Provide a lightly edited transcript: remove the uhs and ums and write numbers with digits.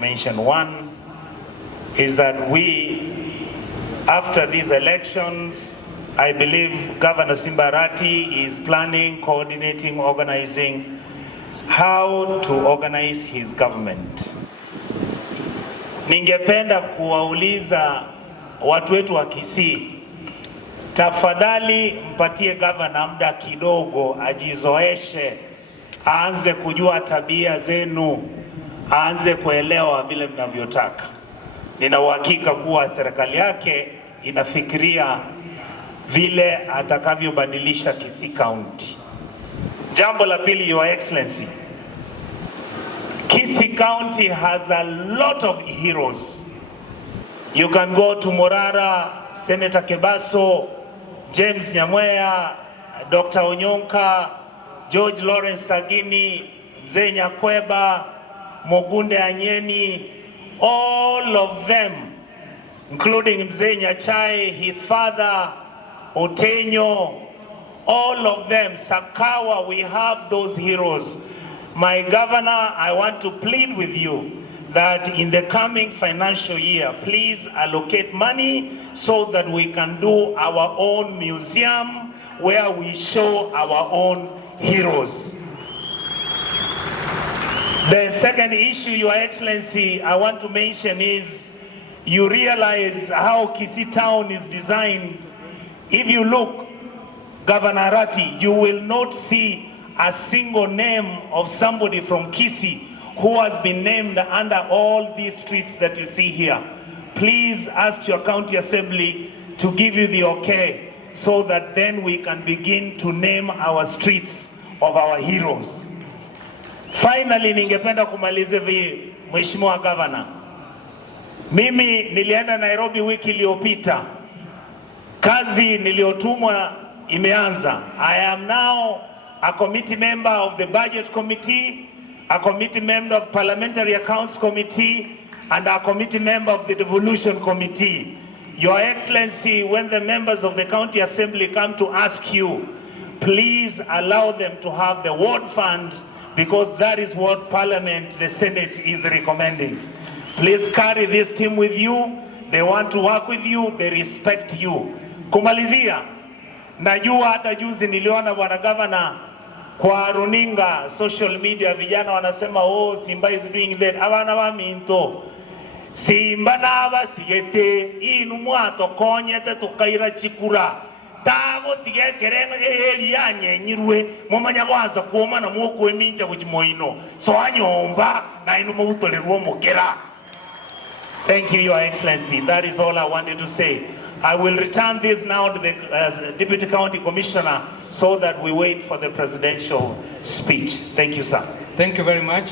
mention. One is that we, after these elections, I believe Governor Simbarati is planning, coordinating, organizing how to organize his government. Ningependa kuwauliza watu wetu wa Kisii, tafadhali mpatie governor muda kidogo ajizoeshe, aanze kujua tabia zenu, aanze kuelewa vile mnavyotaka. Nina uhakika kuwa serikali yake inafikiria vile atakavyobadilisha Kisii County. Jambo la pili, Your Excellency, Kisii County has a lot of heroes. You can go to Morara, Senator Kebaso, James Nyamweya, Dr. Onyonka, George Lawrence Sagini, Mzee Nyakweba, Mogunde Anyeni, all of them, including Mzee Nyachai, his father, Otenyo, all of them, Sakawa, we have those heroes. My governor, I want to plead with you that in the coming financial year, please allocate money so that we can do our own museum where we show our own heroes. The second issue, Your Excellency, I want to mention is you realize how Kisii town is designed. If you look, Governor Arati, you will not see a single name of somebody from Kisii who has been named under all these streets that you see here. Please ask your county assembly to give you the okay so that then we can begin to name our streets of our heroes. Finally, ningependa kumaliza hivi, Mheshimiwa Governor. Mimi nilienda Nairobi wiki iliyopita. Kazi niliyotumwa imeanza. I am now a committee member of the Budget Committee, a committee member of Parliamentary Accounts Committee, and a committee member of the Devolution Committee. Your Excellency, when the members of the County Assembly come to ask you, please allow them to have the ward fund, because that is what Parliament, the Senate, is recommending. Please carry this team with you. They want to work with you. They respect you. Kumalizia, najua hata juzi niliona bwana governor kwa runinga, social media, vijana wanasema oh, Simba is doing that. Abana ba minto. Simba naba sigete inu mwato konyete tukaira chikura. Tago tige kereno eli anyenyirwe momanya kwanza kuoma na mwoko eminja kujimoino. So anyomba na inu mautolerwo mukera. Thank you, Your Excellency. That is all I wanted to say. I will return this now to the Deputy County Commissioner so that we wait for the presidential speech. Thank you, sir. Thank you very much.